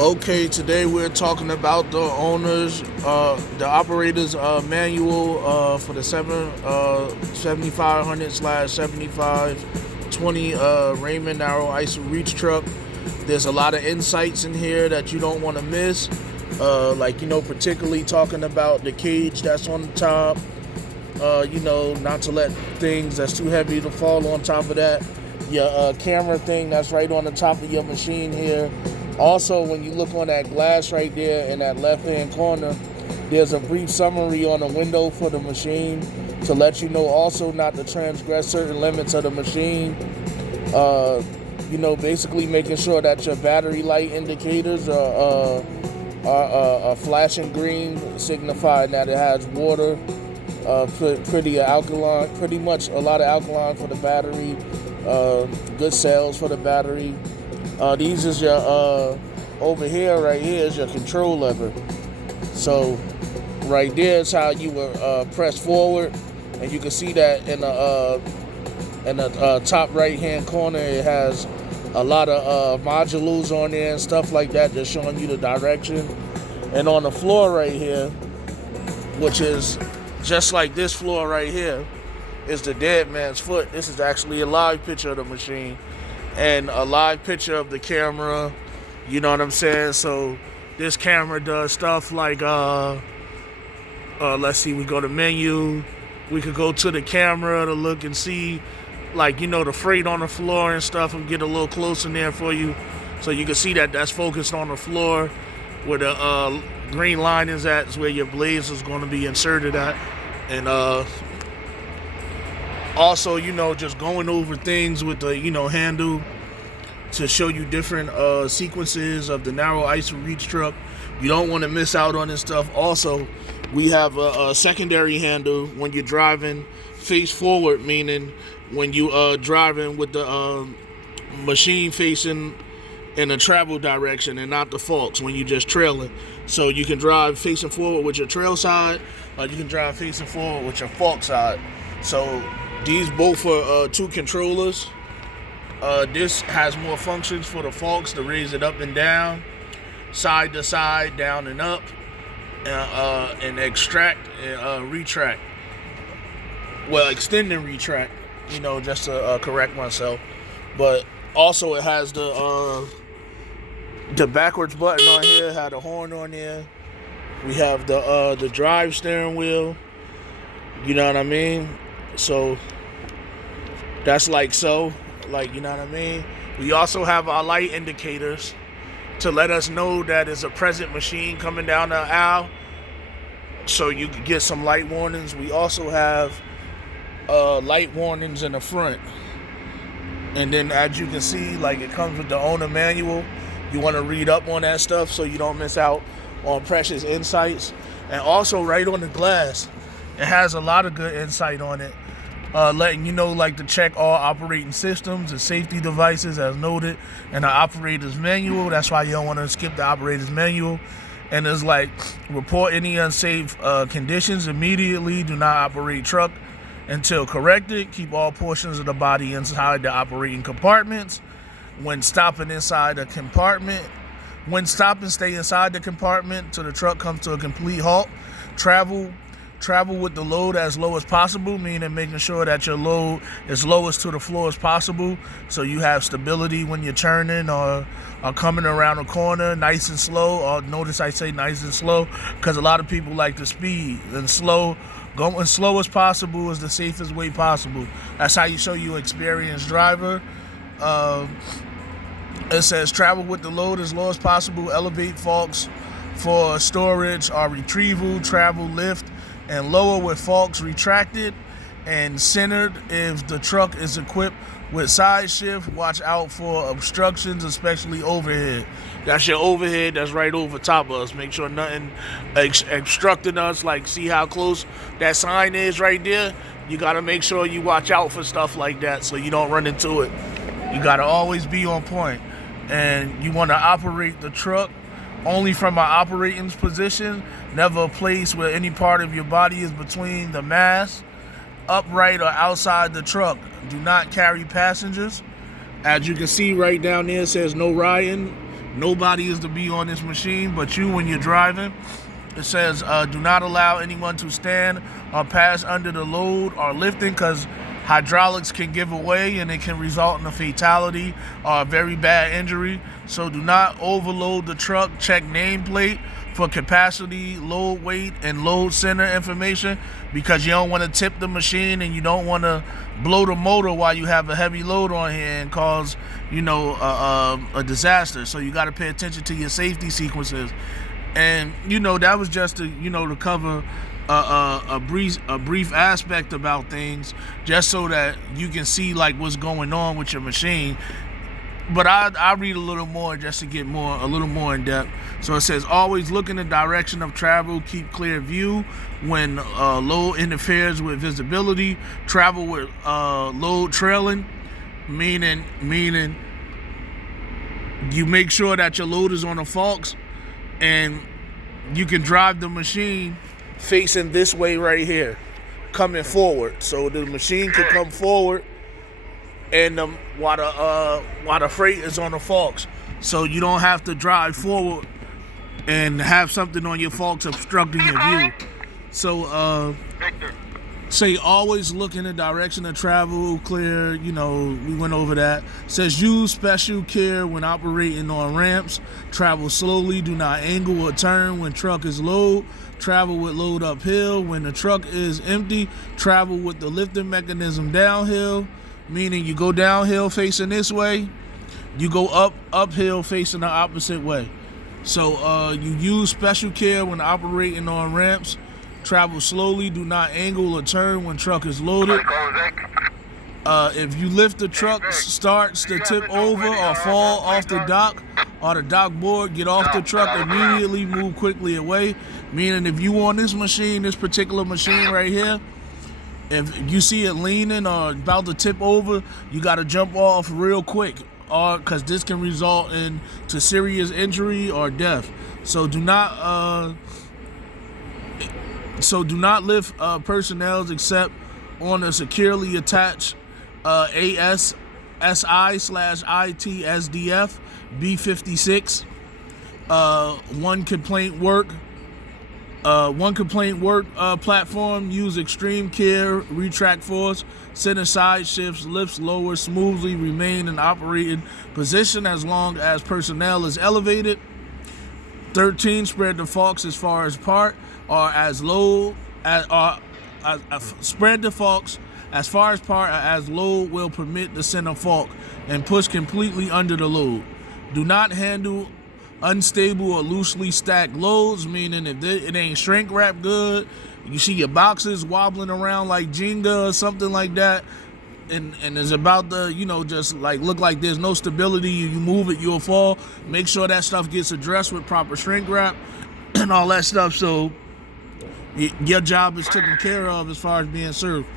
Okay, today we're talking about the operator's manual for the 7500 slash 7520 Raymond narrow isel reach truck. There's a lot of insights in here that you don't want to miss. Particularly talking about the cage that's on the top. Not to let things that's too heavy to fall on top of that. Your camera thing that's right on the top of your machine here. Also, when you look on that glass right there in that left-hand corner, there's a brief summary on the window for the machine to let you know also not to transgress certain limits of the machine. Basically making sure that your battery light indicators are flashing green, signifying that it has water, pretty alkaline, pretty much a lot of alkaline for the battery, good cells for the battery. These is your, over here, right here is your control lever. So right there is how you would press forward, and you can see that in the top right hand corner, it has a lot of modules on there and stuff like that, just showing you the direction. And on the floor right here, which is just like this floor right here, is the dead man's foot. This is actually a live picture of the machine and a live picture of the camera. You know what I'm saying? So this camera does stuff like let's see, we go to menu, we could go to the camera to look and see, the freight on the floor and stuff, and get a little close in there for you, so you can see that that's focused on the floor. Where the green line is at is where your blades is going to be inserted at. And also, just going over things with the, handle to show you different sequences of the narrow isel reach truck. You don't want to miss out on this stuff. Also, we have a secondary handle when you're driving face forward, meaning when you driving with the machine facing in a travel direction and not the forks when you just trailing. So you can drive facing forward with your trail side, or you can drive facing forward with your fork side. So these both are two controllers. This has more functions for the forks to raise it up and down, side to side, down and up, and extract and retract. Well, extend and retract, just to correct myself. But also it has the backwards button on here, had a horn on there. We have the drive steering wheel. You know what I mean? So that's you know what I mean? We also have our light indicators to let us know that it's a present machine coming down the aisle, so you can get some light warnings. We also have light warnings in the front. And then as you can see, it comes with the owner manual. You want to read up on that stuff so you don't miss out on precious insights. And also right on the glass, it has a lot of good insight on it. Letting you know to check all operating systems and safety devices as noted in the operator's manual. That's why you don't want to skip the operator's manual. And it's report any unsafe conditions immediately. Do not operate truck until corrected. Keep all portions of the body inside the operating compartments. When stopping inside the compartment, stay inside the compartment till the truck comes to a complete halt. Travel with the load as low as possible, meaning making sure that your load is lowest to the floor as possible, so you have stability when you're turning or coming around a corner, nice and slow. Or notice I say nice and slow because a lot of people like to speed, and slow. Going slow as possible is the safest way possible. That's how you show you an experienced driver. It says travel with the load as low as possible. Elevate forks for storage or retrieval. Travel, lift, and lower with forks retracted and centered. If the truck is equipped with side shift, watch out for obstructions, especially overhead. That's your overhead that's right over top of us. Make sure nothing obstructing us. See how close that sign is right there? You got to make sure you watch out for stuff like that so you don't run into it. You got to always be on point. And you want to operate the truck only from an operating position, never a place where any part of your body is between the mast, upright, or outside the truck. Do not carry passengers. As you can see right down there, it says no riding. Nobody is to be on this machine but you when you're driving. It says, do not allow anyone to stand or pass under the load or lifting, because hydraulics can give away and it can result in a fatality or a very bad injury. So do not overload the truck. Check nameplate for capacity, load weight, and load center information, because you don't want to tip the machine and you don't want to blow the motor while you have a heavy load on here and cause, a disaster. So you got to pay attention to your safety sequences. And that was just to cover a brief aspect about things, just so that you can see like what's going on with your machine. But I read a little more just to get a little more in depth. So it says, always look in the direction of travel, keep clear view when load interferes with visibility, travel with load trailing, meaning you make sure that your load is on the forks, and you can drive the machine facing this way right here, coming forward. So the machine can come forward, and while the freight is on the forks, so you don't have to drive forward and have something on your forks obstructing your view. So say always look in the direction of travel, clear, we went over that. Says use special care when operating on ramps, travel slowly, do not angle or turn when truck is low, travel with load uphill. When the truck is empty, travel with the lifting mechanism downhill, meaning you go downhill facing this way, you go uphill facing the opposite way. So you use special care when operating on ramps, travel slowly, do not angle or turn when truck is loaded. If you lift the truck starts to tip over or fall off the dock or the dock board, get off the truck immediately, move quickly away. Meaning if you on this machine, this particular machine right here, if you see it leaning or about to tip over, you got to jump off real quick, or because this can result into serious injury or death. So do not lift personnel except on a securely attached ASSI/ITSDF B56. One complaint work platform. Use extreme care, retract force, center side shifts, lifts lower smoothly, remain in operating position as long as personnel is elevated. 13. Spread the forks as far as part or as low spread the forks as far as part as load will permit the center fork, and push completely under the load. Do not handle unstable or loosely stacked loads, meaning if it ain't shrink wrapped good, you see your boxes wobbling around like Jenga or something like that, and it's about to just like look like there's no stability, you move it, you'll fall. Make sure that stuff gets addressed with proper shrink wrap and all that stuff, so your job is taken care of as far as being served.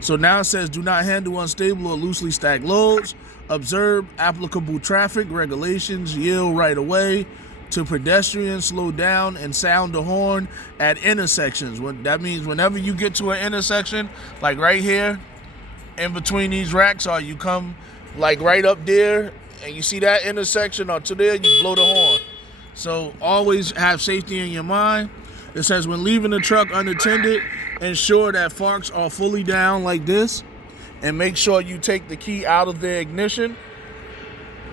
So now it says, do not handle unstable or loosely stacked loads. Observe applicable traffic regulations. Yield right away to pedestrians. Slow down and sound the horn at intersections. That means whenever you get to an intersection, like right here, in between these racks, or you come like right up there and you see that intersection or to there, you blow the horn. So always have safety in your mind. It says when leaving the truck unattended, ensure that forks are fully down like this, and make sure you take the key out of the ignition,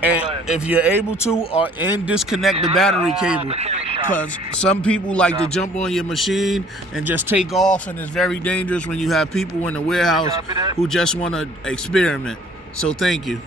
and if you're able to, and disconnect the battery cable, because some people like to jump on your machine and just take off, and it's very dangerous when you have people in the warehouse who just want to experiment. So thank you.